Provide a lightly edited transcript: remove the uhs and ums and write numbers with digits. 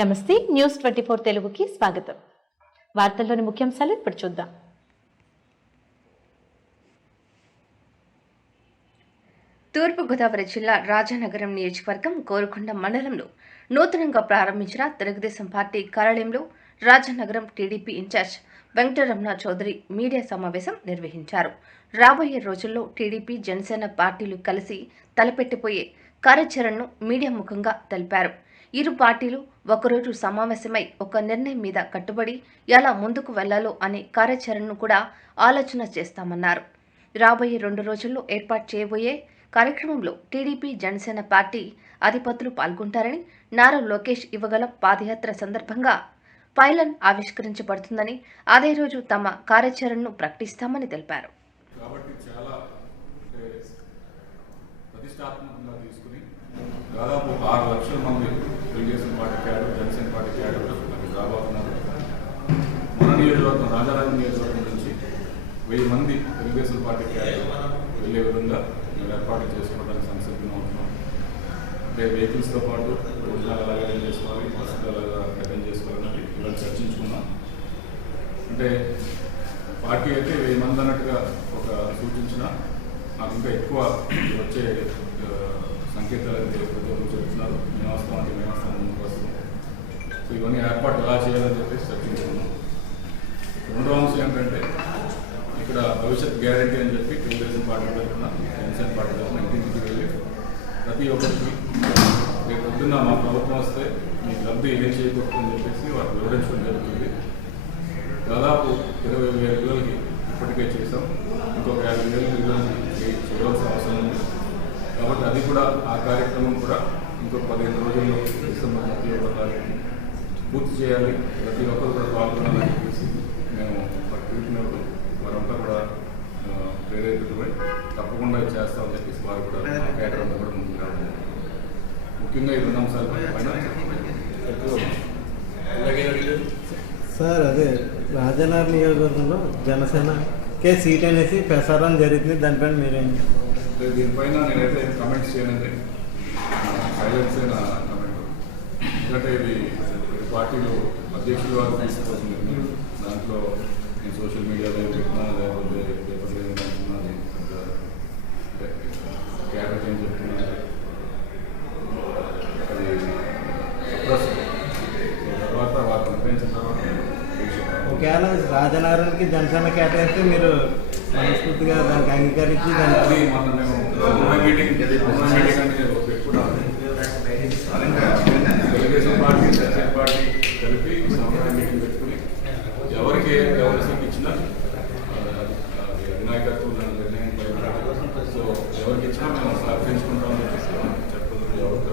నమస్తే న్యూస్ 24 తెలుగుకి స్వాగతం. వార్తల్లోని ముఖ్యాంశాలు ఇప్పుడు చూద్దాం. తూర్పుగోదావరి జిల్లా రాజానగరం నియోజకవర్గం కోరుకొండ మండలంలో నూతనంగా ప్రారంభించిన తెలుగుదేశం పార్టీ కార్యాలయంలో Rajanagaram TDP incharge Venkataramana Chowdary media సమావేశం నిర్వహించారు. రాబోయే రోజుల్లో టీడీపీ జనసేన పార్టీలు కలిసి తలపెట్టిపోయే కార్యాచరణను మీడియా ముఖంగా తెలిపారు. ఇరు పార్టీలు ఒకరోజు సమావేశమై ఒక నిర్ణయం మీద కట్టుబడి ఎలా ముందుకు వెళ్లాలో అనే కార్యాచరణను కూడా ఆలోచన చేస్తామన్నారు. రాబోయే 2 రోజుల్లో ఏర్పాటు చేయబోయే కార్యక్రమంలో టీడీపీ జనసేన పార్టీ అధిపతులు పాల్గొంటారని, నారా లోకేష్ ఇవ్వగల పాదయాత్ర సందర్భంగా పైలన్ ఆవిష్కరించబడుతుందని, అదే రోజు తమ కార్యాచరణను ప్రకటిస్తామని తెలిపారు. ప్రతిష్టాత్మకంగా తీసుకుని దాదాపు 6 లక్షల మంది Telugu Desam party cadre, Janasena party cadre మనకి రాబోతున్నారు. మన నియోజకవర్గం రాజానగరం నియోజకవర్గం నుంచి 1000 మంది తెలుగుదేశం పార్టీ క్యాడర్ వెళ్ళే విధంగా మేము ఏర్పాట్లు చేసుకోవడానికి సంసిద్ధం అవుతున్నాం. అంటే వెహికల్స్తో పాటు భోజనాలు ఎలా అరేంజ్ చేసుకోవాలి, బస్సులు ఎలా అరేంజ్ చేసుకోవాలన్నది ఇవాళ చర్చించుకున్నాం. అంటే పార్టీ అయితే 1000 మంది అన్నట్టుగా ఒక సూచించిన నాకు ఇంకా ఎక్కువ వచ్చే సంకేతాలు అయితే ప్రతి ఒక్కరు చెప్తున్నారు. మేము వస్తాం ముందుకు వస్తాం. సో ఇవన్నీ ఏర్పాటు ఎలా చేయాలని చెప్పేసి చర్చించుకున్నాం. రెండవ అంశం ఏంటంటే ఇక్కడ భవిష్యత్ గ్యారంటీ అని చెప్పి తెలుగుదేశం పార్టీ తరఫున, జనసేన పార్టీ తరఫున ఇంటింటికి వెళ్ళి ప్రతి ఒక్కరికి రేపు పొద్దున్న మా ప్రభుత్వం వస్తే మీకు లబ్ధి ఏం చేయకూడదని చెప్పేసి వారికి వివరించడం జరుగుతుంది. దాదాపు 20,000 ఇళ్ళకి ఇప్పటికే చేసాం. ఇంకొక 50,000 ఇళ్ళని చేయవలసిన అవసరం ఉంది. కాబట్టి అది కూడా, ఆ కార్యక్రమం కూడా ఇంకొక 15 రోజుల్లో డిసెంబర్ 31వ తారీఖు పూర్తి చేయాలి. ప్రతి ఒక్కరు కూడా పాల్గొనాలని చెప్పేసి మేము పిలుపునప్పుడు వారంతా కూడా ప్రేరేపితమై తప్పకుండా చేస్తామని చెప్పేసి వారు కూడా కేటర్ అంతా కూడా ముందుకు రావడం. ముఖ్యంగా ఈ 2 అంశాల పైన సార్, అదే రాజానగరం నియోజకవర్గంలో జనసేనకే సీట్ అనేసి ప్రసారం జరుగుతుంది. దానిపైన మీరేం? దీనిపైన నేనైతే కమెంట్స్ చేయనండి, సైలెన్స్ అయిన కమెంట్. ఎందుకంటే ఇది పార్టీలు అధ్యక్షులు వారు తీసుకోవాల్సింది. దాంట్లో నేను సోషల్ మీడియాలో ఏం చెప్తున్నా, లేకపోతే పేపర్లో ఏం చెప్తున్నా, క్యారెట్ ఏం చెప్తున్నా, అది అప్రస్తుతం. తర్వాత వారు నిర్ణయించిన తర్వాత ఒకవేళ రాజానగరానికి జనసేన కేటాయిస్తే మీరు మనస్ఫూర్తిగా దానికి అంగీకరించి అది మనం మేము మీటింగ్ అనేది పెట్టుకున్నాము. తెలుగుదేశం పార్టీ, జనసేన పార్టీ కలిపి సమన్వయ మీటింగ్ పెట్టుకుని ఎవరికి ఎవరి సీట్ ఇచ్చినా అధినాయకత్వం నిర్ణయం పైన, సో ఎవరికి ఇచ్చినా మేము సహకరించుకుంటామని చెప్పేసి చెప్తున్నారు. ఎవరికి